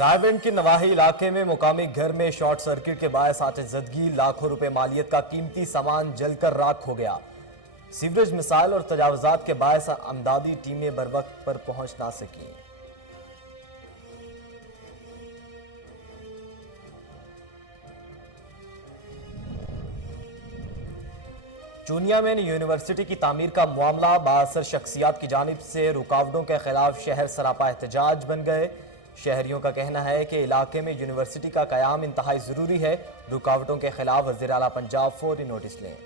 रायबंड के नवाही इलाके में मुकामी घर में शॉर्ट सर्किट के बायस आतिशज़दगी, लाखों रुपए मालियत का कीमती सामान जलकर राख हो गया। सीवरेज मिसाइल और तजावुजात के बायस अमदादी टीमें बरवक्त पर पहुंच ना सकी। चूनिया में यूनिवर्सिटी की तामीर का मामला बाअसर शख्सियात की जानिब से रुकावटों के खिलाफ शहर सरापा एहतजाज बन गए। शहरियों का कहना है कि इलाके में यूनिवर्सिटी का कयाम इंतहाई जरूरी है। रुकावटों के खिलाफ वज़ीर आला पंजाब फौरी नोटिस लें।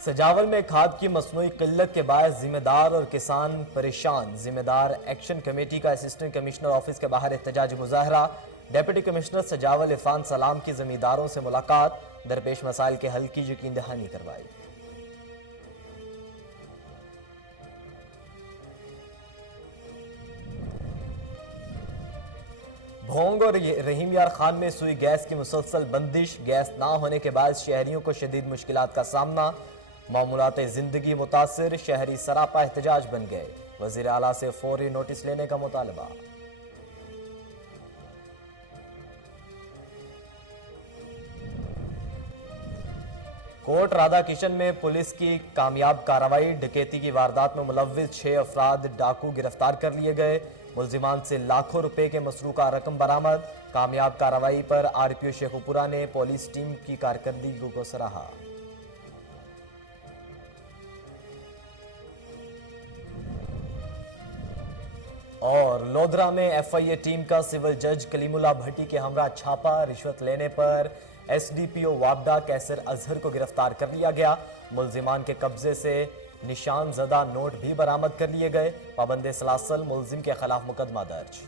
सजावल में खाद की मसनूई किल्लत के बायस जिम्मेदार और किसान परेशान। जिम्मेदार एक्शन कमेटी का असिस्टेंट कमिश्नर ऑफिस के बाहर एहतजाजी मुजाहरा। डिप्टी कमिश्नर सजावल इरफान सलाम की जमींदारों से मुलाकात, दरपेश मसाइल के हल की यकीन दहानी करवाई। भोंग और रहीम यार खान में सुई गैस की मुसलसल बंदिश, गैस ना होने के बाद शहरियों को शदीद मुश्किलात का सामना। मामूलात जिंदगी मुतासिर, शहरी सरापा एहतजाज बन गए। वजीर आला से फौरी नोटिस लेने का मुतालबा। कोट राधा किशन में पुलिस की कामयाब कार्रवाई। डकैती की वारदात में मुलव्विस 6 अफराद डाकू गिरफ्तार कर लिए गए। मुल्जिमान से लाखों रुपए के मसरूका रकम बरामद। कामयाब कार्रवाई पर आरपीओ शेखुपुरा ने पुलिस टीम की कारकर्दगी को सराहा। और लोधरा में एफआईए टीम का सिविल जज कलीमुल्लाह भट्टी के हमरा छापा। रिश्वत लेने पर एसडीपीओ वाबडा कैसर अजहर को गिरफ्तार कर लिया गया। मुल्जिमान के कब्जे से निशान ज़दा नोट भी बरामद कर लिए गए। पाबंद सलासल मुल्जिम के खिलाफ मुकदमा दर्ज।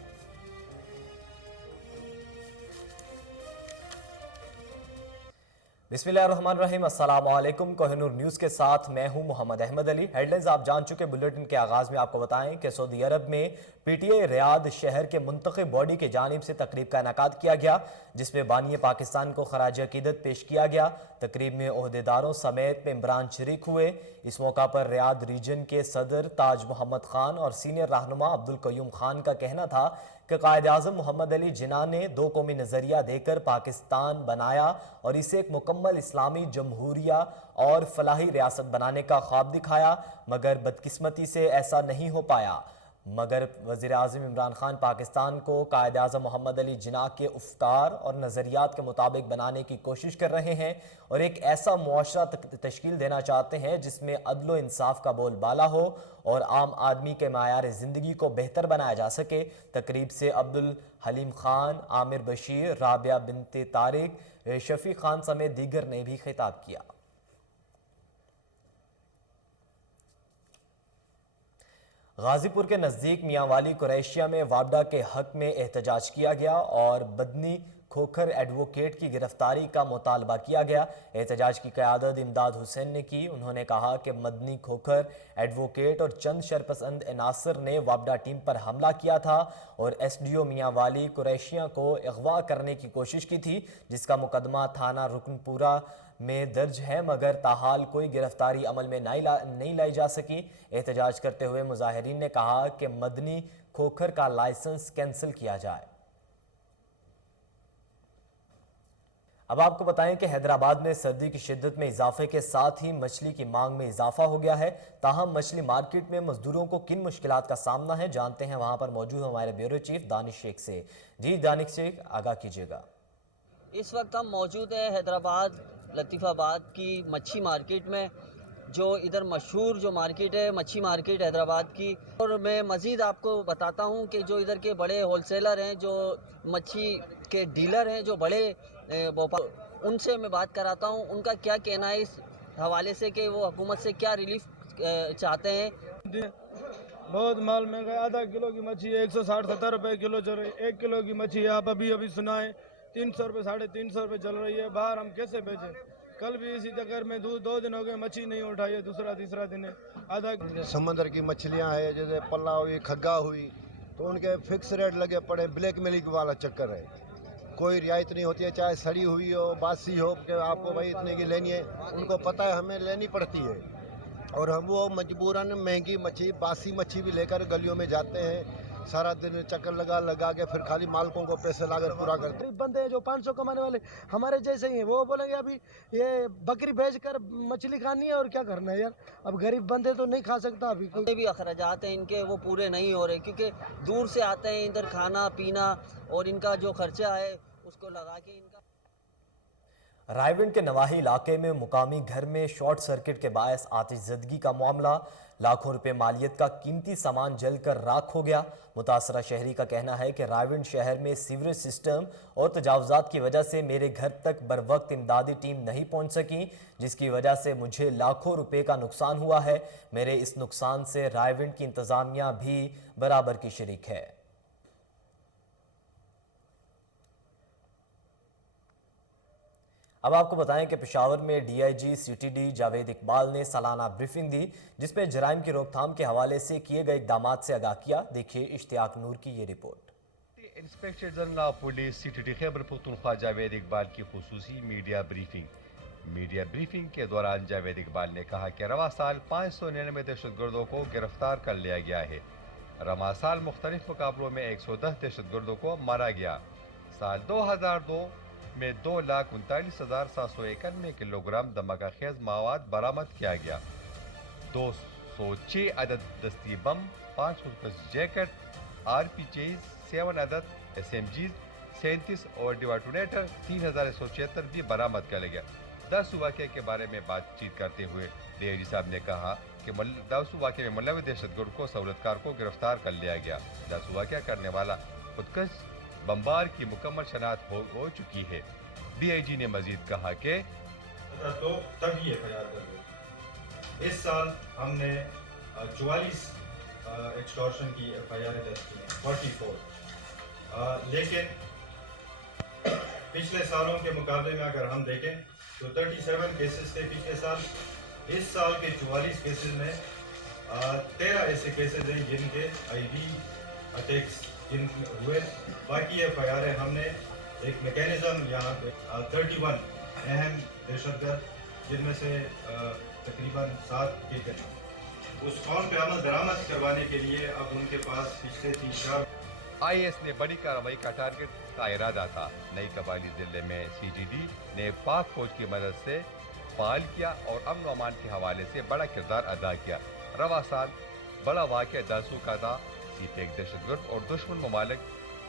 बिस्मिल्लाहिर्रहमानिर्रहीम, अस्सलाम वालेकुम। कोहिनूर न्यूज़ के साथ मैं हूं मोहम्मद अहमद अली। हेडलाइंस आप जान चुके। बुलेटिन के आगाज़ में आपको बताएं कि सऊदी अरब में पीटीआई रियाद शहर के मुंतखब बॉडी की जानिब से तकरीब का इनेकाद किया गया, जिसमें बानी पाकिस्तान को खराज अकीदत पेश किया गया। तकरीब में ओहदेदारों समेत मेंबरान शरीक हुए। इस मौका पर रियाद रीजन के सदर ताज मोहम्मद खान और सीनियर रहनुमा अब्दुल कयूम खान का कहना था कि कायद आज़म मोहम्मद अली जिन्ना ने दो कौमी नज़रिया देकर पाकिस्तान बनाया और इसे एक मुकम्मल इस्लामी जमहूरिया और फलाही रियासत बनाने का ख्वाब दिखाया, मगर बदकिस्मती से ऐसा नहीं हो पाया। मगर वज़ीर आज़म इमरान खान पाकिस्तान को कायद आज़म मोहम्मद अली जिन्ना के अफकार और नज़रियात के मुताबिक बनाने की कोशिश कर रहे हैं और एक ऐसा मुआशरा तश्कील देना चाहते हैं जिसमें अदल व इंसाफ का बोलबाला हो और आम आदमी के मायार ज़िंदगी को बेहतर बनाया जा सके। तकरीब से अब्दुल हलीम खान, आमिर बशीर, राबिया बिनते तारिक, शफी खान समेत दीगर ने भी खिताब किया। गाजीपुर के नज़दीक मियांवाली कुरैशिया में वाबडा के हक में एहतजाज किया गया और बदनी खोखर एडवोकेट की गिरफ्तारी का मुतालबा किया गया। एहतजाज की क़यादत इमदाद हुसैन ने की। उन्होंने कहा कि मदनी खोखर एडवोकेट और चंद शरपसंद अनासर ने वाबडा टीम पर हमला किया था और एसडीओ मियांवाली कुरैशिया को अगवा करने की कोशिश की थी, जिसका मुकदमा थाना रुकनपुरा में दर्ज है, मगर ताहाल कोई गिरफ्तारी अमल में नहीं लाई जा सकी। एहतजाज करते हुए मुजाहिरीन ने कहा कि मदनी खोखर का लाइसेंस कैंसिल किया जाए। अब आपको बताएं कि हैदराबाद में सर्दी की शिद्दत में इजाफे के साथ ही मछली की मांग में इजाफा हो गया है। ताहम मछली मार्केट में मजदूरों को किन मुश्किलात का सामना है, जानते हैं वहां पर मौजूद हमारे ब्यूरो चीफ दानिश शेख से। जी दानिश शेख, आगाह कीजिएगा। इस वक्त हम मौजूद हैं हैदराबाद लतीफ़ाबाद की मच्छी मार्केट में, जो इधर मशहूर जो मार्केट है मच्छी मार्केट हैदराबाद की। और मैं मज़ीद आपको बताता हूं कि जो इधर के बड़े होलसेलर हैं, जो मच्छी के डीलर हैं, जो बड़े भोपाल, उनसे मैं बात कराता हूं उनका क्या कहना है इस हवाले से कि वो हुकूमत से क्या रिलीफ चाहते हैं। बहुत माल महंगा है। आधा किलो की मच्छी 160-170 रुपये किलो चल रही है। 1 किलो की मच्छी आप अभी सुना है 300 रुपये 350 रुपये चल रही है। बाहर हम कैसे बेचें? कल भी इसी चक्कर में 2 दिन हो गए मच्छी नहीं उठाई है, दूसरा तीसरा दिन है। आधा समंदर की मछलियां हैं, जैसे पल्ला हुई, खग्गा हुई, तो उनके फिक्स रेट लगे पड़े। ब्लैक मिल्क वाला चक्कर है, कोई रियायत नहीं होती है, चाहे सड़ी हुई हो बासी हो कि आपको भाई इतने की लेनी है। उनको पता है हमें लेनी पड़ती है, और हम वो मजबूरन महंगी मच्छी, बासी मच्छी भी लेकर गलियों में जाते हैं, सारा दिन चक्कर लगा के फिर खाली मालकों को पैसे लाकर पूरा करते हैं। गरीब बंदे हैं जो 500 कमाने वाले हमारे जैसे ही हैं, वो बोलेंगे अभी ये बकरी बेच कर मछली खानी है और क्या करना है यार। अब गरीब बंदे तो नहीं खा सकता अभी कोई। जितने भी अखराजात हैं इनके वो पूरे नहीं हो रहे, क्योंकि दूर से आते हैं इधर, खाना पीना और इनका जो खर्चा है उसको लगा के इनका। रायविंड के नवाही इलाके में मुकामी घर में शॉर्ट सर्किट के बायस आतिशज़दगी का मामला, लाखों रुपए मालियत का कीमती सामान जलकर राख हो गया। मुतासरा शहरी का कहना है कि रायविंड शहर में सीवरेज सिस्टम और तजावुजात की वजह से मेरे घर तक बरवक्त इमदादी टीम नहीं पहुंच सकी, जिसकी वजह से मुझे लाखों रुपए का नुकसान हुआ है। मेरे इस नुकसान से रायविंड की इंतजामिया भी बराबर की शरीक है। अब आपको बताएं कि पेशावर में डीआईजी सीटीडी जावेद इकबाल ने सालाना ब्रीफिंग दी, जिसमें जराइम की रोकथाम के हवाले से किए गए इकदामात से आगाह किया। देखिए इश्तियाक नूर की ये report. Inspector general of police CTD Khyber Pakhtunkhwa Javed Iqbal की खुसूसी मीडिया ब्रीफिंग के दौरान जावेद इकबाल ने कहा कि रवा साल 599 दहशतगर्दों को गिरफ्तार कर लिया गया है। रवा साल मुख्तलिफ मुकाबलों में 110 दहशतगर्दों को मारा गया। साल 2002 में 2,39,791 किलोग्राम धमाका खेज मवाद बरामद किया गया। 206 अदद दस्ती बम, 5 मुख्तलिफ जैकेट, आरपीजीज, 7 अदद एसएमजीज, 37 और डिवाटोनेटर 3,176 भी बरामद किया गया। 10 वाक़े के बारे में बातचीत करते हुए डीआईजी साहब ने कहा कि 10 वाक़े में मुलविस दहशतगर्द को सहूलतकार को गिरफ्तार कर लिया गया। 10 वाक़या करने वाला खुदकश बम्बार की मुकम्मल शनाख्त हो चुकी है। डीआईजी ने मजीद कहा कि तो तभी एफआईआर कर दी। इस साल हमने 44 एक्सटॉर्शन की एफआईआर दर्ज की हैं, 44। लेकिन पिछले सालों के मुकाबले में अगर हम देखें तो 37 केसेस थे पिछले साल। इस साल के 44 केसेस में 13 ऐसे केसेस हैं जिनके आईडी अटैक्स जिन हुए। बाकी एफआईआर हमने एक मैकेनिज्म यहाँ पे 31 अहम दहशतगर्द, जिनमें से तकरीबन 7 के करीब, उस कौम पे अमल दरामद करवाने के लिए अब उनके पास पिछले 3-4 आईएएस ने बड़ी कार्रवाई का टारगेट का इरादा था। नई कबायली जिले में सीजीडी ने पाक फौज की मदद से फाल किया और अमन व अमान के हवाले से बड़ा किरदार अदा किया। रवा साल बड़ा वाक़या दासू का था। सीते एक दहशतगर्द और दुश्मन ममालिक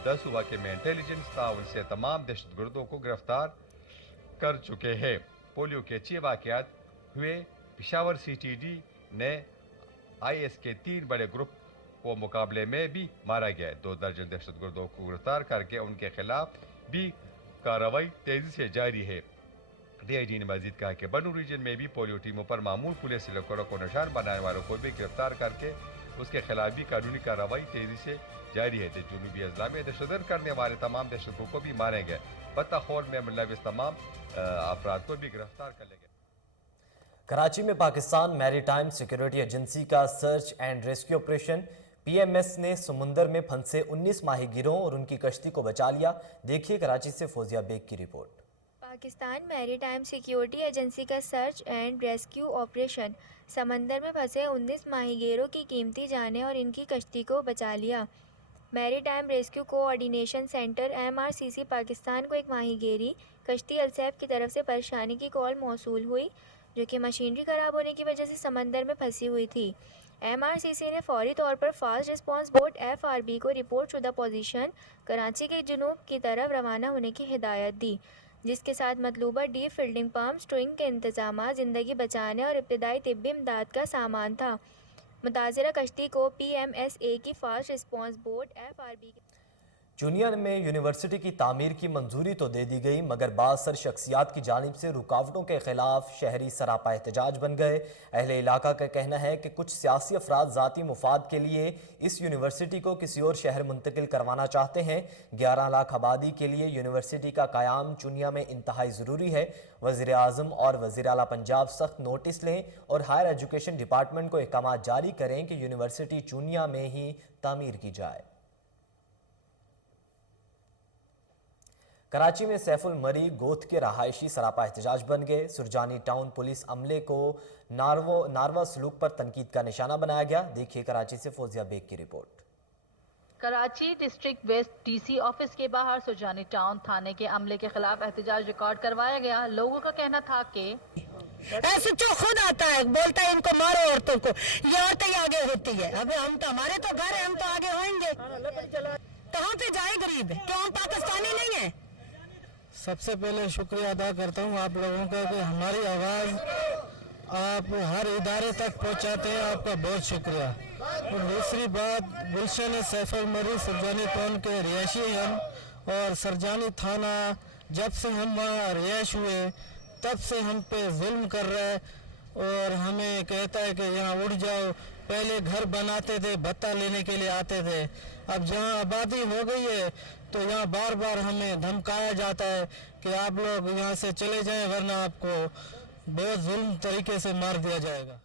दासू वाक़े में इंटेलिजेंस ताउन से तमाम दहशतगर्दों को गिरफ्तार कर चुके हैं। पोलियो के 6 वाक़यात हुए। पेशावर सीटीडी ने आईएस के 3 बड़े ग्रुप को मुकाबले में भी मारा गया। 2 दर्जन दहशतगर्दों को गिरफ्तार करके उनके खिलाफ भी कार्रवाई तेजी से जारी है। डीआईजी ने मजीद कहा कि बनू रीजन में भी पोलियो टीमों पर मामूल पुलिस इलाकों को निशान बनाने वालों को भी गिरफ्तार करके उसके खिलाफ भी कानूनी कार्रवाई तेजी से जारी है। जनूबी अजला में दहशतगर्द करने वाले तमाम दहशतों को भी मारे गए। पत्ताखोर में मुलविस तमाम अफराद को भी गिरफ्तार कर लिया गया। कराची में पाकिस्तान मैरीटाइम सिक्योरिटी एजेंसी का search and rescue operation PMS ने समुंदर में फंसे 19 माहीगीरों और उनकी कश्ती को बचा लिया। देखिए कराची से फौजिया बेग की report. Pakistan maritime security agency का सर्च एंड रेस्क्यू ऑपरेशन समंदर में फंसे 19 माहीगीरों की कीमती जानें और इनकी कश्ती को बचा लिया। Maritime rescue coordination centre MRCC Pakistan को एक माहीगीरी कश्ती अलसैफ की तरफ से परेशानी की कॉल मौसूल हुई, जो कि मशीनरी ख़राब होने की वजह से समंदर में फंसी हुई थी। MRCC ने फौरी तौर पर फास्ट रिस्पांस बोट FRB को रिपोर्ट शुदा पोजीशन कराची के जुनूब की तरफ रवाना होने की हिदायत दी, जिसके साथ मतलूबा डीप फील्डिंग पम्प, स्ट्रिंग के इंतजाम, ज़िंदगी बचाने और इब्तदाई तिब्बी इमदाद का सामान था। मुताज़िरा कश्ती को PMSA की फास्ट रिस्पांस बोट FRB चुनिया में यूनिवर्सिटी की तामीर की मंजूरी तो दे दी गई, मगर बासर शख्सियात की जानिब से रुकावटों के खिलाफ शहरी सरापा एहतजाज बन गए। अहले इलाका का कहना है कि कुछ सियासी अफराद ज़ाती मुफाद के लिए इस यूनिवर्सिटी को किसी और शहर मुंतकिल करवाना चाहते हैं। 11 लाख आबादी के लिए यूनिवर्सिटी का क़याम चुनिया में इंतहाई ज़रूरी है। वज़ीर आज़म और वज़ीर आला पंजाब सख्त नोटिस लें और हायर एजुकेशन डिपार्टमेंट को अहकाम जारी करें कि यूनिवर्सिटी चुनिया में ही तामीर की जाए। कराची में सैफुल मरी गोथ के रहायशी सरापा एहतजाज बन गए। सुरजानी टाउन पुलिस अमले को नारवा सलूक पर तनकीद का निशाना बनाया गया। देखिए कराची से फौजिया बेग की रिपोर्ट। Karachi district west DC office के बाहर सुजानी टाउन थाने के अमले के खिलाफ एहतजाज रिकॉर्ड करवाया गया। लोगों का कहना था कि ऐसे जो खुद आता है बोलता है इनको मारो औरतों को, ये औरतें ही आगे होती है। अब हम तो, हमारे तो घर है, हम तो आगे होंगे। कहाँ पे जाए गरीब, क्यों हम पाकिस्तानी नहीं है? सबसे पहले शुक्रिया अदा करता हूँ आप लोगों का कि हमारी आवाज़ आप हर इदारे तक पहुँचाते हैं, आपका बहुत शुक्रिया। और दूसरी बात, गुलशन सैफुल मरी सरजानी टाउन के रिहायशी हम, और सरजानी थाना जब से हम वहाँ रिहायश हुए तब से हम पे जुल्म कर रहा है और हमें कहता है कि यहाँ उड़ जाओ। पहले घर बनाते थे, भत्ता लेने के लिए आते थे, अब जहाँ आबादी हो गई है तो यहाँ बार बार हमें धमकाया जाता है कि आप लोग यहाँ से चले जाएं वरना आपको बहुत जुल्म तरीके से मार दिया जाएगा।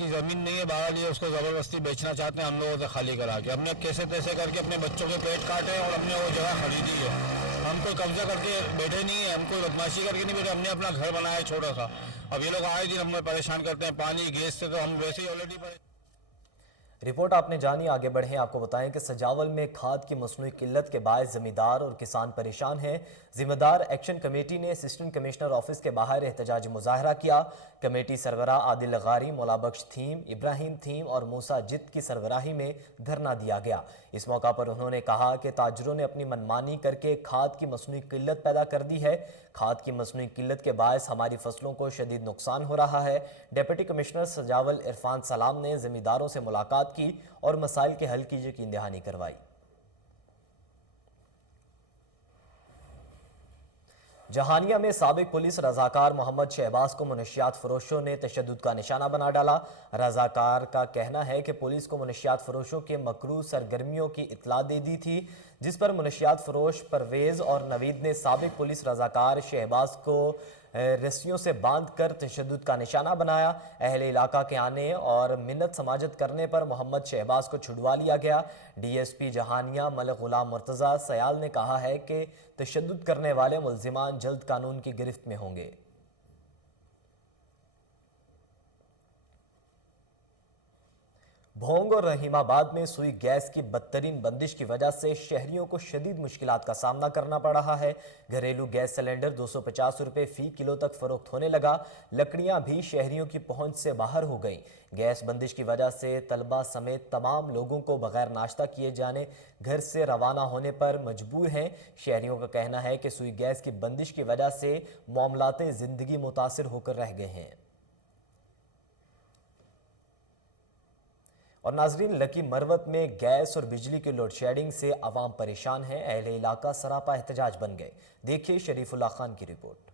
ज़मीन नहीं है, बाहर लिए उसको ज़बरदस्ती बेचना चाहते हैं हम लोगों से खाली करा के। हमने कैसे तैसे करके अपने बच्चों के पेट काटे और हमने वो जगह खरीदी है। हम कोई कब्जा करके बैठे नहीं है, हम कोई बदमाशी करके नहीं बैठे, हमने अपना घर बनाया है छोटा सा। अब ये लोग आए दिन हमें परेशान करते हैं पानी गैस से, तो हम वैसे ही ऑलरेडी रिपोर्ट आपने जानी। आगे बढ़ें, आपको बताएं कि सजावल में खाद की मसनूई किल्लत के बायस ज़मींदार और किसान परेशान हैं। ज़िम्मेदार एक्शन कमेटी ने असिस्टेंट कमिश्नर ऑफिस के बाहर एहतजाजी मुजाहरा किया। कमेटी सरबरा आदिल लगारी, मौलाबख्श थीम, इब्राहिम थीम और मूसा जित की सरबराही में धरना दिया गया। इस मौका पर उन्होंने कहा कि ताजरों ने अपनी मनमानी करके खाद की मसनूई किल्लत पैदा कर दी है। खाद की मसनूई किल्लत के बायस हमारी फसलों को शदीद नुकसान हो रहा है। डिप्टी कमिश्नर सजावल इरफान सलाम ने ज़मींदारों से मुलाकात की और मसाइल के हल की यकीन दहानी करवाई। जहानिया में साबिक पुलिस रजाकार मोहम्मद शहबाज को मुनशियात फरोशों ने तशद्दुद का निशाना बना डाला। रजाकार का कहना है कि पुलिस को मुनशियात फरोशों के मकरू सरगर्मियों की इतला दे दी थी, जिस पर मुनशियात फरोश परवेज़ और नवीद ने साबिक पुलिस रजाकार शहबाज को रस्सियों से बांध कर तशद्दुद का निशाना बनाया। अहले इलाका के आने और मिन्नत समाजत करने पर मोहम्मद शहबाज को छुड़वा लिया गया। DSP जहानिया मलिक गुलाम मुर्तज़ा सयाल ने कहा है कि तशद्दुद करने वाले मुल्ज़िमान जल्द कानून की गिरफ्त में होंगे। भोंग और रहीमाबाद में सुई गैस की बदतरीन बंदिश की वजह से शहरियों को शदीद मुश्किलात का सामना करना पड़ रहा है। घरेलू गैस सिलेंडर 250 रुपये फ़ी किलो तक फरोख्त होने लगा। लकड़ियां भी शहरियों की पहुंच से बाहर हो गई। गैस बंदिश की वजह से तलबा समेत तमाम लोगों को बगैर नाश्ता किए जाने घर से रवाना होने पर मजबूर हैं। शहरियों का कहना है कि सुई गैस की बंदिश की वजह से मामलाते ज़िंदगी मुतासिर होकर रह गए हैं। और नाजरीन, लकी मरवत में गैस और बिजली की लोड शेडिंग से अवाम परेशान हैं। अहले इलाका सरापा एहतजाज बन गए। देखिए शरीफुल्लाह खान की रिपोर्ट।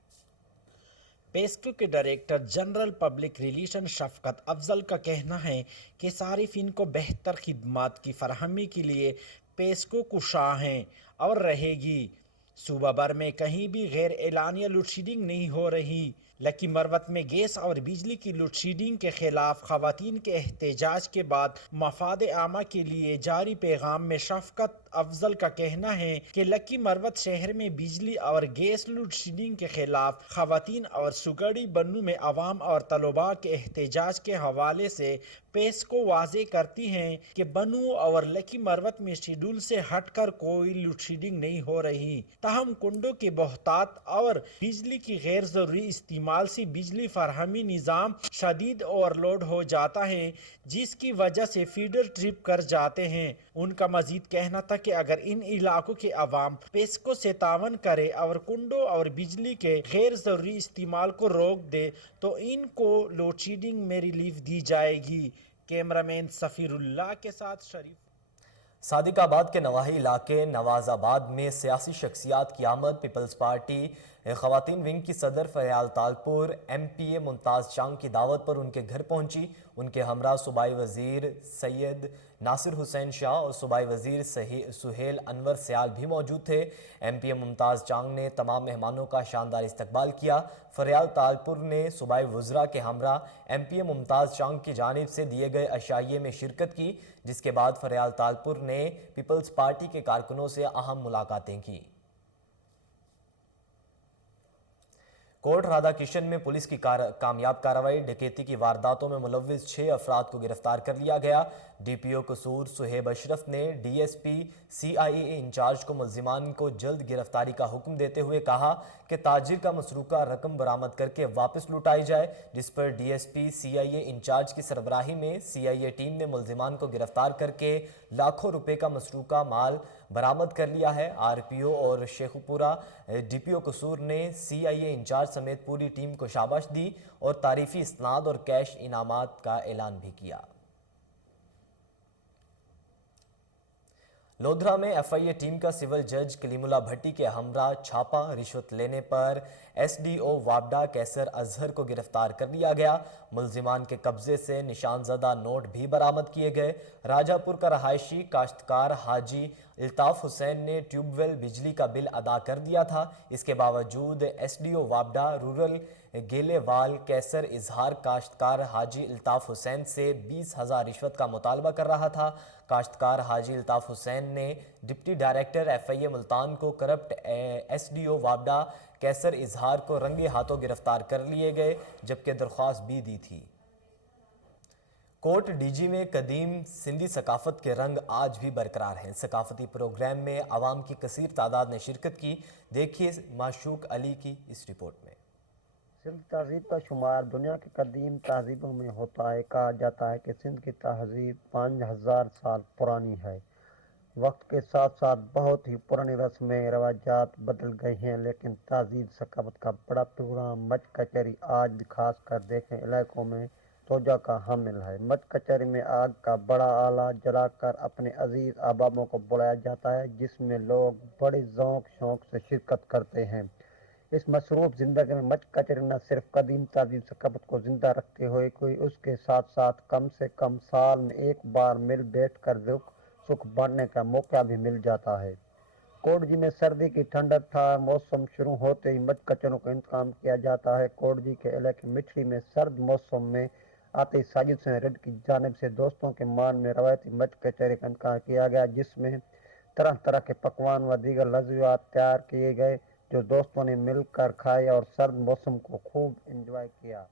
पेस्को के डायरेक्टर जनरल पब्लिक रिलेशन शफकत अफजल का कहना है कि सारिफिन को बेहतर खिदमात की फरहमी के लिए पेस्को कुशां है और रहेगी। सूबा भर में कहीं भी गैर एलानिया लोड शेडिंग नहीं हो रही। लकी मरवत में गैस और बिजली की लोड शेडिंग के खिलाफ खवातीन के एहतजाज के बाद मफाद आमा के लिए जारी पैगाम में शफकत अफजल का कहना है कि लकी मरवत शहर में बिजली और गैस लोड शेडिंग के खिलाफ खवातीन और सुगड़ी बन्नू में अवाम और तलबा के एहतजाज के हवाले से पेस्को वाजे करती हैं कि बन्नू और लकी मरवत में शेड्यूल से हटकर कोई लोड शेडिंग नहीं हो रही। ताहम कुंडों के बहुतात और बिजली की गैर जरूरी इस्तेमाल से बिजली फरहमी निज़ाम शदीद ओवरलोड हो जाता है, जिसकी वजह से फीडर ट्रिप कर जाते हैं। उनका मजीद कहना था कि अगर इन इलाकों के अवाम पेस्को से तावन करे और कुंडों और बिजली के गैर जरूरी इस्तेमाल को रोक दे तो इनको लोड शेडिंग में रिलीफ दी जाएगी। कैमरामैन सफीरुल्लाह के साथ शरीफ। सादिकाबाद के नवाही इलाके नवाजाबाद में सियासी शख्सियात की आमद। पीपल्स पार्टी خواتین ونگ کی صدر فریال تالپور MPA ممتاز چانگ کی دعوت پر ان کے گھر پہنچی. ان کے ہمراہ صوبائی وزیر سید ناصر حسین شاہ اور صوبائی وزیر سہیل انور سیال بھی موجود تھے. MPA ممتاز چانگ نے تمام مہمانوں کا شاندار استقبال کیا. فریال تالپور نے صوبائی وزراء کے ہمراہ MPA ممتاز چانگ کی جانب سے دیے گئے عشائیے میں شرکت کی، جس کے بعد فریال تالپور نے پیپلز پارٹی کے کارکنوں سے اہم ملاقاتیں کی. کوٹ رادھا کرشن میں پولیس کی کامیاب کارروائی. ڈکیتی کی وارداتوں میں ملوث 6 افراد کو گرفتار کر لیا گیا. DPO قصور صہیب اشرف نے DSP CIA انچارج کو ملزمان کو جلد گرفتاری کا حکم دیتے ہوئے کہا کہ تاجر کا مسروقہ رقم برآمد کر کے واپس لوٹائی جائے، جس پر DSP CIA انچارج کی سربراہی میں CIA ٹیم نے ملزمان کو گرفتار کر کے لاکھوں روپے کا مسروقہ مال برآمد کر لیا ہے. RPO اور شیخوپورہ DPO قصور نے CIA انچارج سمیت پوری ٹیم کو شاباش دی اور تعریفی اسناد اور کیش انعامات کا اعلان بھی کیا. لودھرا میں FIA ٹیم کا سول جج کلیم اللہ بھٹی کے ہمراہ چھاپا رشوت لینے پر SDO وابڈا کیسر اظہر کو گرفتار کر لیا گیا. ملزمان کے قبضے سے نشان زدہ نوٹ بھی برآمد کیے گئے. راجہ پور کا رہائشی کاشتکار حاجی الطاف حسین نے ٹیوب ویل بجلی کا بل ادا کر دیا تھا. اس کے باوجود SDO وابڈا رورل گیلے وال کیسر اظہار کاشتکار حاجی الطاف حسین سے 20,000 رشوت کا مطالبہ کر رہا تھا. کاشتکار حاجی الطاف حسین نے ڈپٹی ڈائریکٹر FIA ملتان کو کرپٹ SDO وابڈا کیسر اظہار کو رنگے ہاتھوں گرفتار کر لیے گئے، جبکہ درخواست بھی دی تھی. کوٹ DG میں قدیم سندھی ثقافت کے رنگ آج بھی برقرار ہیں. ثقافتی پروگرام میں عوام کی کثیر تعداد نے شرکت کی. دیکھیے معشوق علی کی اس رپورٹ میں. سندھ تہذیب کا شمار دنیا کی قدیم تہذیبوں میں ہوتا ہے. کہا جاتا ہے کہ سندھ کی تہذیب 5000 سال پرانی ہے. وقت کے ساتھ ساتھ بہت ہی پرانی رسمیں رواجات بدل گئی ہیں، لیکن تہذیب ثقافت کا بڑا پروگرام مچ کچہری آج بھی خاص کر دیکھیں علاقوں میں توجہ کا حامل ہے. مچ کچہری میں آگ کا بڑا آلہ جلا کر اپنے عزیز احبابوں کو بلایا جاتا ہے، جس میں لوگ بڑے ذوق شوق سے شرکت کرتے ہیں. اس مصروف زندگی میں مچ کچہری نہ صرف قدیم تہذیب ثقافت کو زندہ رکھتے ہوئے کوئی اس کے ساتھ ساتھ کم سے کم سال میں ایک بار مل بیٹھ کر دکھ سکھ بانٹنے کا موقع بھی مل جاتا ہے. کوٹ جی میں سردی کی ٹھنڈک تھا. موسم شروع ہوتے ہی مچ کچہروں کا انتظام کیا جاتا ہے. کوٹ جی کے علاقے مٹھڑی میں سرد موسم میں آتے ساجد حسین ریڈ کی جانب سے دوستوں کے مان میں روایتی مچ کچہری کا انعقاد کیا گیا، جس میں طرح طرح کے پکوان و دیگر لذیذات تیار کیے گئے جو دوستوں نے مل کر کھائے اور سرد موسم کو خوب انجوائے کیا.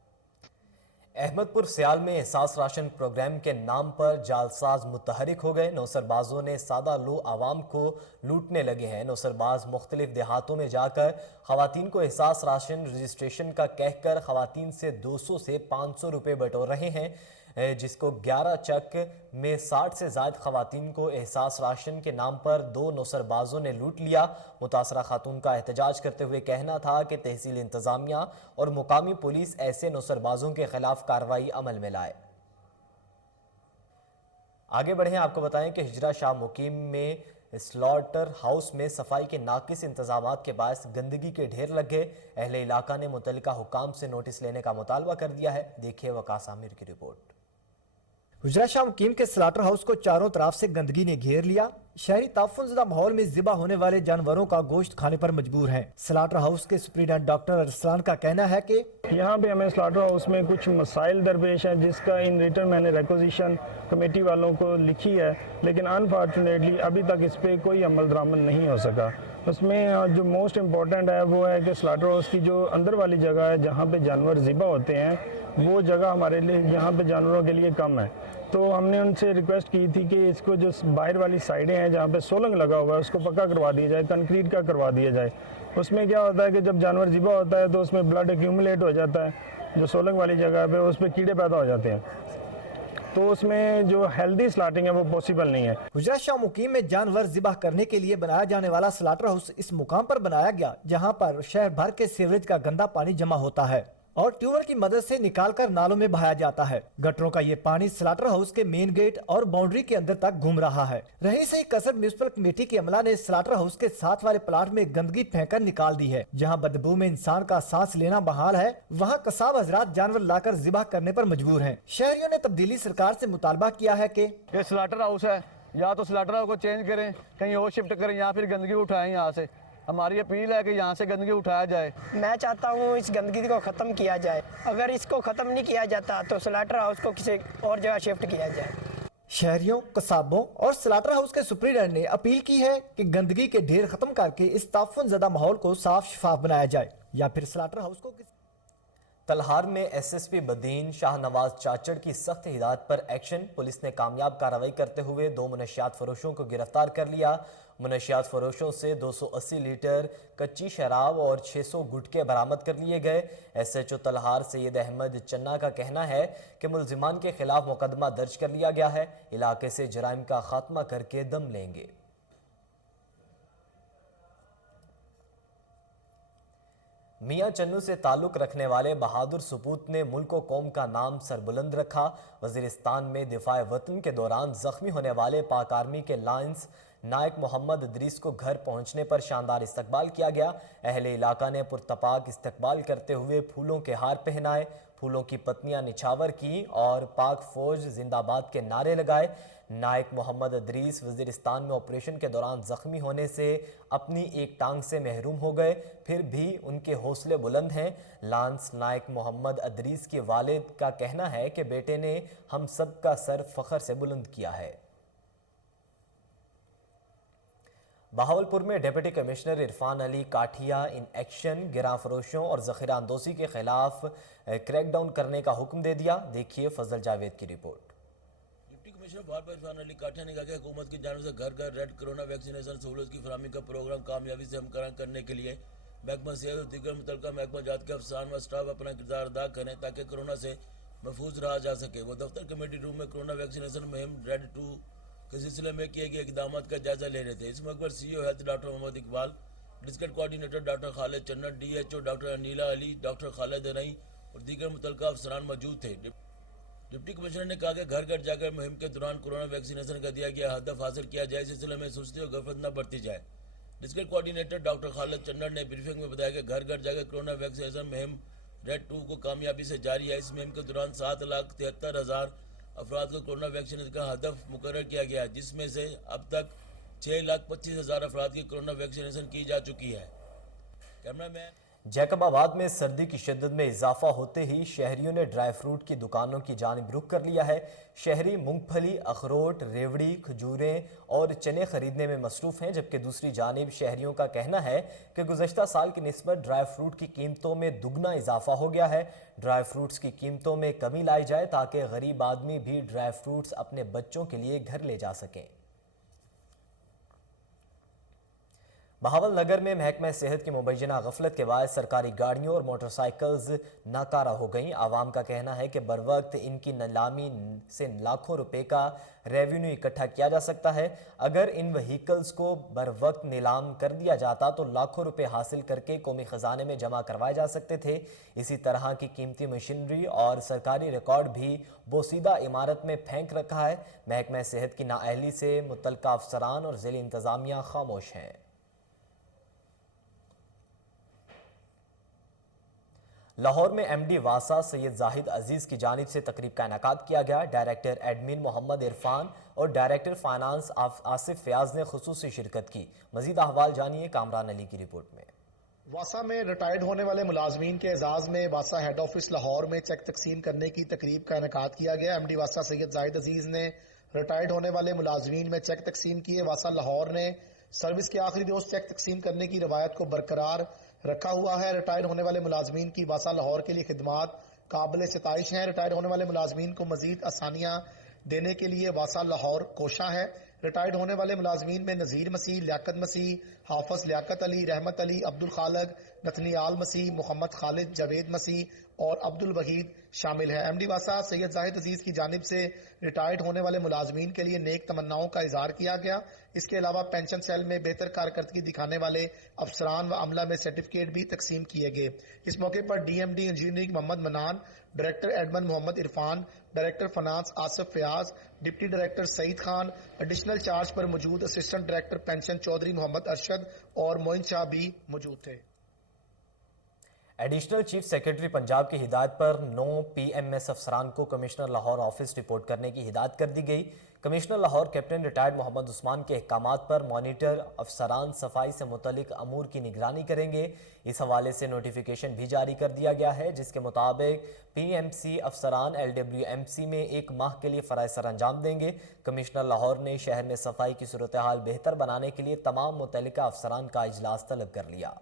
احمد پور سیال میں احساس راشن پروگرام کے نام پر جعلساز متحرک ہو گئے. نوسر بازوں نے سادہ لو عوام کو لوٹنے لگے ہیں. نوسر باز مختلف دیہاتوں میں جا کر خواتین کو احساس راشن رجسٹریشن کا کہہ کر خواتین سے 200 سے 500 روپے بٹور رہے ہیں، جس کو 11 چک میں 60 سے زائد خواتین کو احساس راشن کے نام پر 2 نوسر بازوں نے لوٹ لیا. متاثرہ خاتون کا احتجاج کرتے ہوئے کہنا تھا کہ تحصیل انتظامیہ اور مقامی پولیس ایسے نوسر بازوں کے خلاف کارروائی عمل میں لائے. آگے بڑھیں، آپ کو بتائیں کہ ہجرہ شاہ مقیم میں سلاٹر ہاؤس میں صفائی کے ناقص انتظامات کے باعث گندگی کے ڈھیر لگ گئے. اہل علاقہ نے متعلقہ حکام سے نوٹس لینے کا مطالبہ کر دیا ہے. دیکھیے وقاص عامر کی رپورٹ. ہجرہ شاہ مقیم کے سلاٹر ہاؤس کو چاروں طرف سے گندگی نے گھیر لیا. شہری تعفن زدہ ماحول میں ذبح ہونے والے جانوروں کا گوشت کھانے پر مجبور ہیں. سلاٹر ہاؤس کے سپرنٹینڈنٹ ڈاکٹر ارسلان کا کہنا ہے کہ یہاں پہ ہمیں سلاٹر ہاؤس میں کچھ مسائل درپیش ہیں، جس کا ان ریٹرن میں نے ریکوزیشن کمیٹی والوں کو لکھی ہے، لیکن انفارچونیٹلی ابھی تک اس پہ کوئی عمل درآمد نہیں ہو سکا. اس میں جو موسٹ امپورٹنٹ ہے وہ ہے کہ سلاٹر ہاؤس کی جو اندر والی جگہ ہے جہاں پہ جانور ذبح ہوتے ہیں، وہ جگہ ہمارے لیے یہاں پہ جانوروں کے لیے کم ہے. تو ہم نے ان سے ریکویسٹ کی تھی کہ اس کو جو باہر والی سائڈیں ہیں جہاں پہ سولنگ لگا ہوا ہے اس کو پکا کروا دیا جائے، کنکریٹ کا کروا دیا جائے. اس میں کیا ہوتا ہے کہ جب جانور ذبح ہوتا ہے تو اس میں بلڈ ایکیومولیٹ ہو جاتا ہے، جو سولنگ والی جگہ پہ اس پہ کیڑے پیدا ہو جاتے ہیں، تو اس میں جو ہیلدی سلاٹنگ ہے وہ پاسبل نہیں ہے. ہجرہ شاہ مقیم میں جانور ذبح کرنے کے لیے بنایا جانے والا سلاٹر ہاؤس اس مقام پر بنایا گیا جہاں پر شہر بھر کے سیوریج کا گندا پانی جمع ہوتا ہے. और ट्यूबवेल की मदद से निकालकर नालों में बहाया जाता है। गटरों का ये पानी स्लाटर हाउस के मेन गेट और बाउंड्री के अंदर तक घूम रहा है। रही सही कसर म्युनिसिपल कमेटी की अमला ने स्लाटर हाउस के साथ वाले प्लाट में गंदगी फेंककर निकाल दी है। जहां बदबू में इंसान का सांस लेना बहाल है, वहां कसाब हजरात जानवर लाकर जिबा करने पर मजबूर हैं। शहरियों ने तब्दीली सरकार से मुतालबा किया है कि ये स्लाटर हाउस है, या तो स्लाटर हाउस को चेंज करें, कहीं और शिफ्ट करें, या फिर गंदगी उठाएं यहाँ से। हमारी अपील है कि यहाँ से गंदगी उठाया जाए। मैं चाहता हूँ इस गंदगी को ख़त्म किया जाए। अगर इसको ख़त्म नहीं किया जाता तो स्लाटर हाउस को किसी और जगह शिफ्ट किया जाए। शहरियों, कसाबों और स्लाटर हाउस के सुपरिटेंडेंट ने अपील की है कि गंदगी के ढेर खत्म करके इस ताफुनज़दा माहौल को साफ शफाफ बनाया जाए, या फिर स्लाटर हाउस को तलहार में एसएसपी बदीन शाहनवाज चाचड़ की सख्त हिदायत पर एक्शन। पुलिस ने कामयाब कार्रवाई करते हुए 2 मुनशियात फरोशों को गिरफ्तार कर लिया। मुनशियात फरोशों से 280 लीटर कच्ची शराब और 600 गुटके बरामद कर लिए गए। एसएचओ तलहार सैयद अहमद चन्ना का कहना है कि मुल्जिमान के खिलाफ मुकदमा दर्ज कर लिया गया है। इलाके से जराइम का खात्मा करके दम लेंगे। मियां चन्नू से ताल्लुक रखने वाले बहादुर सपूत ने मुल्क व कौम का नाम सरबुलंद रखा। वजीरिस्तान में दिफाए वतन के दौरान जख्मी होने वाले पाक आर्मी के लायंस नायक मोहम्मद अदरीस को घर पहुंचने पर शानदार इस्तकबाल किया गया। अहले इलाका ने पुरतपाक इस्तकबाल करते हुए फूलों के हार पहनाए, फूलों की पत्नियां निछावर की और पाक फौज जिंदाबाद के नारे लगाए। नायक मोहम्मद अदरीस वज़ीरिस्तान में ऑपरेशन के दौरान ज़ख्मी होने से अपनी एक टांग से महरूम हो गए, फिर भी उनके हौसले बुलंद हैं। लांस नायक मोहम्मद अदरीस के वालिद का कहना है कि बेटे ने हम सब का सर फ़ख्र से बुलंद किया है। बहावलपुर में deputy commissioner Irfan Ali Kathiya in action गिरा फरोशों और ज़ख़ीरा अंदोज़ी के खिलाफ क्रैकडाउन करने का हुक्म दे दिया। देखिए फजल जावेद की रिपोर्ट। डिप्टी कमिश्नर भारत इरफान अली काठिया ने कहा कि हुकूमत की जानिब से घर घर रेड कोरोना वैक्सीनेशन सहूलत की फराहमी का प्रोग्राम कामयाबी से हमकरान करने के लिए महकमा सेहत और दीगर मुतल्लिका महकमा जात के अफसरान व स्टाफ अपना किरदार अदा करें ताकि कोरोना से महफूज रहा जा सके। वो दफ्तर कमेटी रूम में कोरोना वैक्सीनेशन मुहिम रेड 2 के सिलसिले में किए गए इकदाम का जायजा ले रहे थे। इस मौके पर CEO health doctor Mohammad Iqbal, district coordinator doctor Khalid Channat, DHO doctor Aneela Ali, doctor Khalid Anai और दीगर मुतल्लिका अफसरान मौजूद थे। डिप्टी कमिश्नर ने कहा कि घर घर जाकर मुहिम के दौरान कोरोना वैक्सीनेशन का दिया गया हदफ हासिल किया जाए, इस सिलसिले में सुस्ती और गफलत न बरती जाए। डिस्ट्रिक्ट कोऑर्डिनेटर डॉक्टर खालिद चन्नट ने ब्रीफिंग में बताया कि घर घर जाकर कोरोना वैक्सीनेशन मुहिम रेड 2 को कामयाबी से जारी है। इस मुहिम के दौरान 7,73,000 अफराद को कोरोना वैक्सीनेशन का हदफ मुकर्रर किया गया, जिसमें से अब तक 6,25,000 अफराद की कोरोना वैक्सीनेशन की जा चुकी है। कैमरामैन जैकबाबाद में सर्दी की शिद्दत में इजाफा होते ही शहरियों ने ड्राई फ्रूट की दुकानों की जानिब रुख कर लिया है। शहरी मूंगफली, अखरोट, रेवड़ी, खजूरें और चने खरीदने में मसरूफ़ हैं, जबकि दूसरी जानिब शहरियों का कहना है कि गुज़श्ता साल की निस्बत ड्राई फ्रूट की कीमतों में दुगना इजाफा हो गया है। ड्राई फ्रूट्स की कीमतों में कमी लाई जाए ताकि गरीब आदमी भी ड्राई फ्रूट्स अपने बच्चों के लिए घर ले जा सकें। बहावल नगर में महकमा सेहत की मुबैना गफलत के बाद सरकारी गाड़ियों और मोटरसाइकिल्स नाकारा हो गईं। आवाम का कहना है कि बर वक्त इनकी नीलामी से लाखों रुपए का रेवेन्यू इकट्ठा किया जा सकता है। अगर इन व्हीकल्स को बर वक्त नीलाम कर दिया जाता तो लाखों रुपए हासिल करके कौमी खजाने में जमा करवाए जा सकते थे। इसी तरह की कीमती मशीनरी और सरकारी रिकॉर्ड भी बोसीदा इमारत में फेंक रखा है। महकमा सेहत की नाअहली से मुतल्लिका अफसरान और ज़िली इंतज़ामिया खामोश हैं। लाहौर में एमडी वासा सैयद जाहिद अजीज़ की जानिब से तकरीब का इनेकाद किया गया। डायरेक्टर एडमिन मोहम्मद इरफान और डायरेक्टर फाइनेंस आसिफ फयाज ने खुसूसी शिरकत की। मजीद अहवाल जानिए कामरान अली की रिपोर्ट में। वासा में रिटायर्ड होने वाले मुलाजमीन के एजाज में वासा हेड ऑफिस लाहौर में चेक तकसीम करने की तकरीब का इनेकाद किया गया। एमडी वासा सैयद जाहिद अजीज ने रिटायर्ड होने वाले मुलाजमीन में चेक तकसीम किए। वासा लाहौर ने सर्विस के आखिरी रोज चेक तकसीम करने की रवायत को बरकरार रखा हुआ है। रिटायर्ड होने वाले मुलाजमीन की वासा लाहौर के लिए खिदमात काबिल सिताइश हैं। रिटायर्ड होने वाले मुलाजमीन को मजीद आसानियां देने के लिए वासा लाहौर कोशा है। रिटायर्ड होने वाले मुलाजमीन में नज़ीर मसीह, लियाकत मसीह, हाफिज लियाकत अली, रहमत अली, अब्दुल खालक, نتنیال مسیح، محمد خالد، جاوید مسیح اور عبد الوحید شامل ہے۔ ایم ڈی واسا سید زاہد عزیز کی جانب سے ریٹائرڈ ہونے والے ملازمین کے لیے نیک تمناؤں کا اظہار کیا گیا۔ اس کے علاوہ پینشن سیل میں بہتر کارکردگی دکھانے والے افسران و عملہ میں سرٹیفکیٹ بھی تقسیم کیے گئے۔ اس موقع پر D M D engineering Muhammad Mannan, director admin Muhammad Irfan, director finance Asif Fayyaz, deputy director Saeed Khan, additional charge پر موجود assistant director pension Chaudhry Muhammad Arshad اور معین شاہ بھی موجود تھے۔ ایڈیشنل چیف سیکرٹری پنجاب کی ہدایت پر 9 پی ایم ایس افسران کو کمشنر لاہور آفس رپورٹ کرنے کی ہدایت کر دی گئی۔ Commissioner Lahore captain retired Muhammad Usman کے احکامات پر مانیٹر افسران صفائی سے متعلق امور کی نگرانی کریں گے۔ اس حوالے سے نوٹیفیکیشن بھی جاری کر دیا گیا ہے، جس کے مطابق پی ایم سی افسران ایل ڈبلیو ایم سی میں 1 ماہ کے لیے فرائض سر انجام دیں گے۔ کمشنر لاہور نے شہر میں صفائی کی صورتحال بہتر بنانے کے لیے تمام متعلقہ افسران کا اجلاس طلب کر لیا۔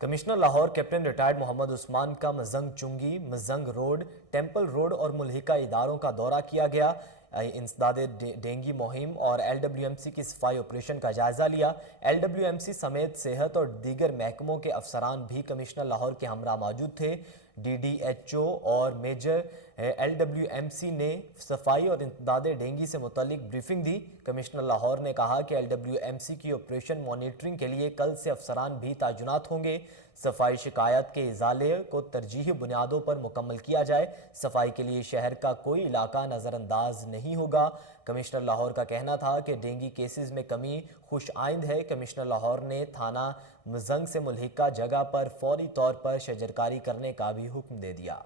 Commissioner Lahore captain retired Muhammad Usman کا مزنگ چنگی، مزنگ روڈ، ٹیمپل روڈ اور ملحقہ اداروں کا دورہ کیا گیا۔ انسداد ڈینگی مہم اور ایل ڈبلیو ایم سی کی صفائی آپریشن کا جائزہ لیا۔ ایل ڈبلیو ایم سی سمیت صحت اور دیگر محکموں کے افسران بھی کمشنر لاہور کے ہمراہ موجود تھے۔ ڈی ڈی ایچ او اور major L W M C نے صفائی اور انسداد ڈینگی سے متعلق بریفنگ دی۔ کمشنر لاہور نے کہا کہ ایل ڈبلیو ایم سی کی آپریشن مانیٹرنگ کے لیے کل سے افسران بھی تعینات ہوں گے۔ صفائی شکایات کے ازالے کو ترجیحی بنیادوں پر مکمل کیا جائے۔ صفائی کے لیے شہر کا کوئی علاقہ نظر انداز نہیں ہوگا۔ کمشنر لاہور کا کہنا تھا کہ ڈینگی کیسز میں کمی خوش آئند ہے۔ کمشنر لاہور نے تھانہ مزنگ سے ملحقہ جگہ پر فوری طور پر شجرکاری کرنے کا بھی حکم دے دیا۔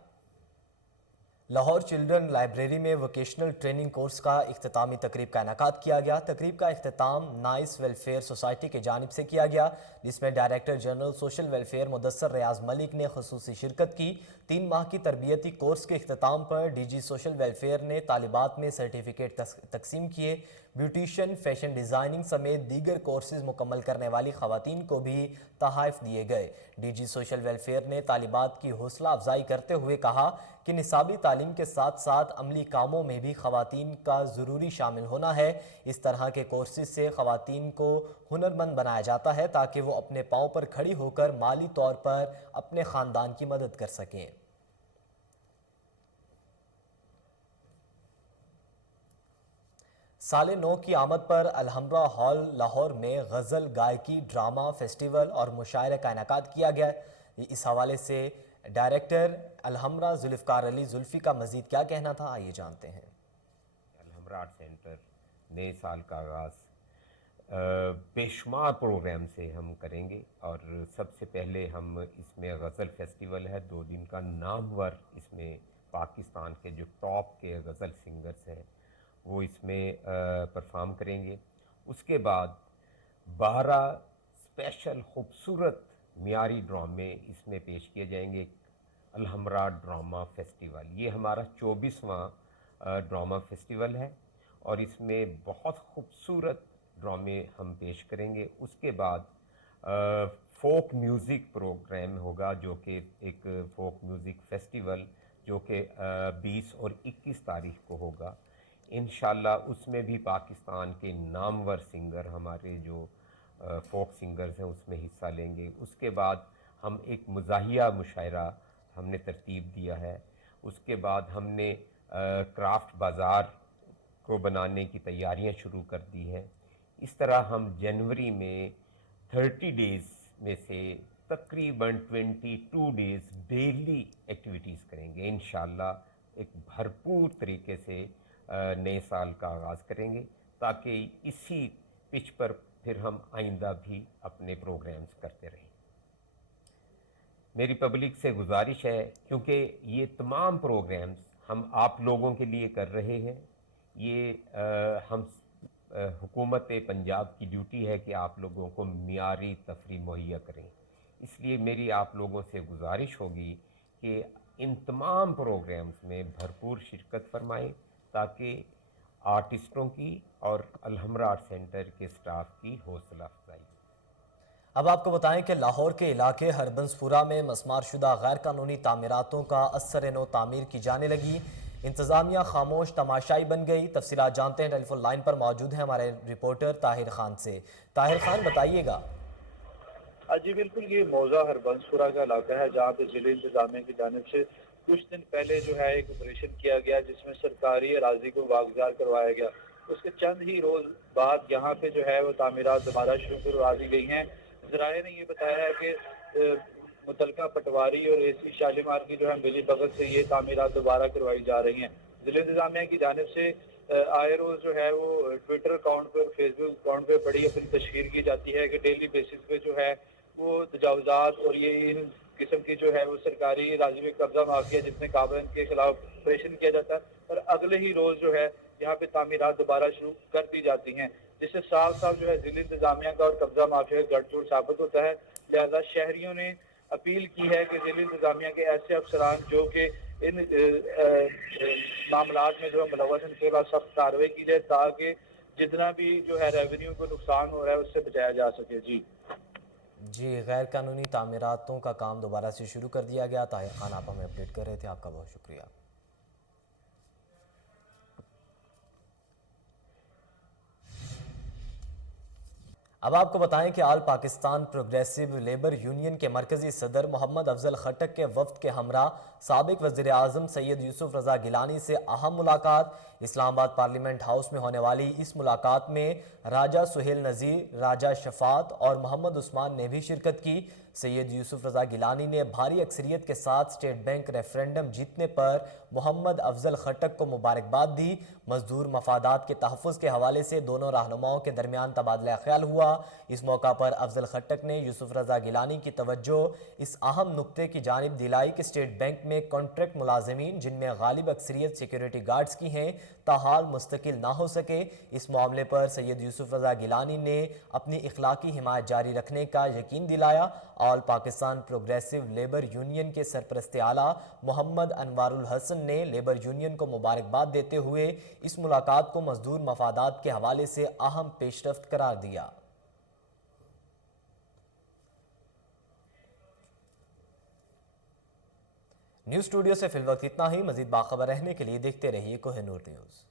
لاہور چلڈرن لائبریری میں ووکیشنل ٹریننگ کورس کا اختتامی تقریب کا انعقاد کیا گیا۔ تقریب کا اختتام نائس ویلفیئر سوسائٹی کی جانب سے کیا گیا، جس میں director general social welfare Mudassar Riaz Malik نے خصوصی شرکت کی۔ 3 ماہ کی تربیتی کورس کے اختتام پر ڈی جی سوشل ویلفیئر نے طالبات میں سرٹیفکیٹ تقسیم کیے۔ بیوٹیشین، فیشن ڈیزائننگ سمیت دیگر کورسز مکمل کرنے والی خواتین کو بھی تحائف دیے گئے۔ ڈی جی سوشل ویلفیئر نے طالبات کی حوصلہ افزائی کرتے ہوئے کہا کہ نصابی تعلیم کے ساتھ ساتھ عملی کاموں میں بھی خواتین کا ضروری شامل ہونا ہے۔ اس طرح کے کورسز سے خواتین کو ہنرمند بنایا جاتا ہے تاکہ وہ اپنے پاؤں پر کھڑی ہو کر مالی طور پر اپنے خاندان کی مدد کر سکیں۔ سال نو کی آمد پر الحمرہ ہال لاہور میں غزل گائکی، ڈرامہ فیسٹیول اور مشاعرے کا انعقاد کیا گیا۔ اس حوالے سے ڈائریکٹر الحمرہ ذوالفقار علی زلفی کا مزید کیا کہنا تھا، آئیے جانتے ہیں۔ الحمرہ آرٹ سینٹر نئے سال کا آغاز بے شمار پروگرام سے ہم کریں گے، اور سب سے پہلے ہم اس میں غزل فیسٹیول ہے 2 دن کا، نامور اس میں پاکستان کے جو ٹاپ کے غزل سنگرز ہیں وہ اس میں پرفارم کریں گے۔ اس کے بعد 12 اسپیشل خوبصورت معیاری ڈرامے اس میں پیش کیے جائیں گے۔ الحمرہ ڈرامہ فیسٹیول یہ ہمارا 24واں ڈرامہ فیسٹیول ہے، اور اس میں بہت خوبصورت ڈرامے ہم پیش کریں گے۔ اس کے بعد فوک میوزک پروگرام ہوگا، جو کہ ایک فوک میوزک فیسٹیول جو کہ 20 اور 21 تاریخ کو ہوگا۔ انشاءاللہ اس میں بھی پاکستان کے نامور سنگر، ہمارے جو فوک سنگرز ہیں اس میں حصہ لیں گے۔ اس کے بعد ہم ایک مزاحیہ مشاعرہ ہم نے ترتیب دیا ہے۔ اس کے بعد ہم نے کرافٹ بازار کو بنانے کی تیاریاں شروع کر دی ہیں۔ اس طرح ہم جنوری میں 30 ڈیز میں سے تقریباً 22 ڈیز ڈیلی ایکٹیویٹیز کریں گے۔ انشاءاللہ ایک بھرپور طریقے سے نئے سال کا آغاز کریں گے، تاکہ اسی پچ پر پھر ہم آئندہ بھی اپنے پروگرامز کرتے رہیں۔ میری پبلک سے گزارش ہے، کیونکہ یہ تمام پروگرامز ہم آپ لوگوں کے لیے کر رہے ہیں، یہ ہم حکومت پنجاب کی ڈیوٹی ہے کہ آپ لوگوں کو معیاری تفریح مہیا کریں۔ اس لیے میری آپ لوگوں سے گزارش ہوگی کہ ان تمام پروگرامز میں بھرپور شرکت فرمائیں، تاکہ آرٹسٹوں کی اور الحمرہ آرٹ سینٹر کے سٹاف کی حوصلہ افزائی۔ اب آپ کو بتائیں کہ لاہور کے علاقے ہربنس پورہ میں مسمار شدہ غیر قانونی تعمیراتوں کا اثر نو تعمیر کی جانے لگی۔ इंतजामिया खामोश तमाशाई बन गई। तफसीलात जानते हैं, टेलीफोन लाइन पर मौजूद हैं हमारे रिपोर्टर ताहिर खान से। ताहिर खान, बताइएगा। जी बिल्कुल, ये मौजा हरबंसपुरा का इलाका है जहाँ पे जिले इंतजामिया की जानिब से कुछ दिन पहले जो है एक ऑपरेशन किया गया जिसमें सरकारी अराजी को वागजार करवाया गया। उसके चंद ही रोज बाद यहाँ पे जो है वो तामीरात दोबारा शुरू करवा दी गई हैं। ज़राए ने ये बताया है कि मुतलका पटवारी और एसी शालीमार की जो है मिली भगत से ये तामीरात दोबारा करवाई जा रही हैं। जिले इंतजामिया की जानिब से आए रोज जो है वो ट्विटर अकाउंट पर, फेसबुक अकाउंट पर बड़ी अपनी तशहीर की जाती है कि डेली बेसिस पे जो है वो तजावुजात और ये इन किस्म की जो है वो सरकारी राजी में कब्जा माफिया जितने काबिल के खिलाफ ऑपरेशन किया जाता है और अगले ही रोज जो है यहाँ पे तामीरात दोबारा शुरू कर दी जाती हैं, जिससे साफ साफ जो है जिले इंतजामिया का और कब्जा माफिया का गठजोड़ साबित होता है। लिहाजा शहरियों ने अपील की है कि जिले इंतजामिया के ऐसे अफसरान जो कि इन मामलात में जो है मुलव्वस हैं उनके खिलाफ सख्त कार्रवाई की जाए ताकि जितना भी जो है रेवेन्यू को नुकसान हो रहा है उससे बचाया जा सके। जी, गैर कानूनी तामीरातों का काम दोबारा से शुरू कर दिया गया। ताहिर खान, आप हमें अपडेट कर रहे थे, आपका बहुत शुक्रिया। अब आपको बताएं कि आल पाकिस्तान प्रोग्रेसिव लेबर यूनियन के मरकजी सदर मोहम्मद अफजल खट्टक के वफ्द के हमरा साबिक वज़ीर आज़म सैयद यूसुफ रज़ा गिलानी से अहम मुलाकात। इस्लामाबाद पार्लियामेंट हाउस में होने वाली इस मुलाकात में राजा सुहेल नज़ीर, राजा शफात और मोहम्मद उस्मान ने भी शिरकत की। सैयद यूसुफ रज़ा गिलानी ने भारी अक्सरियत के साथ स्टेट बैंक रेफरेंडम जीतने पर मोहम्मद अफजल खट्टक को मुबारकबाद दी। मजदूर मफादात के तहफ़्फ़ुज़ के हवाले से दोनों रहनुमाओं के दरमियान तबादला ख्याल हुआ। इस मौका पर अफजल खट्टक ने यूसुफ रज़ा गिलानी की तवज्जो इस अहम नुक्ते की जानिब दिलाई कि स्टेट बैंक में कॉन्ट्रैक्ट मुलाजिमीन जिनमें गालिब अक्सरियत सिक्योरिटी गार्ड्स की हैं ताहाल मुस्तकिल ना हो सके। इस मामले पर सैयद यूसुफ रज़ा गिलानी ने अपनी इखलाकी हिमायत जारी रखने का यकीन दिलाया। All Pakistan progressive labour union के सरपरस्त आला मोहम्मद अनवारुल हसन ने लेबर यूनियन को मुबारकबाद देते हुए इस मुलाकात को मजदूर मफादात के हवाले से अहम पेशरफ्त करार दिया। न्यूज़ स्टूडियो से फिलवक्त इतना ही। मजीद बाखबर रहने के लिए देखते रहिए कोहिनूर न्यूज़।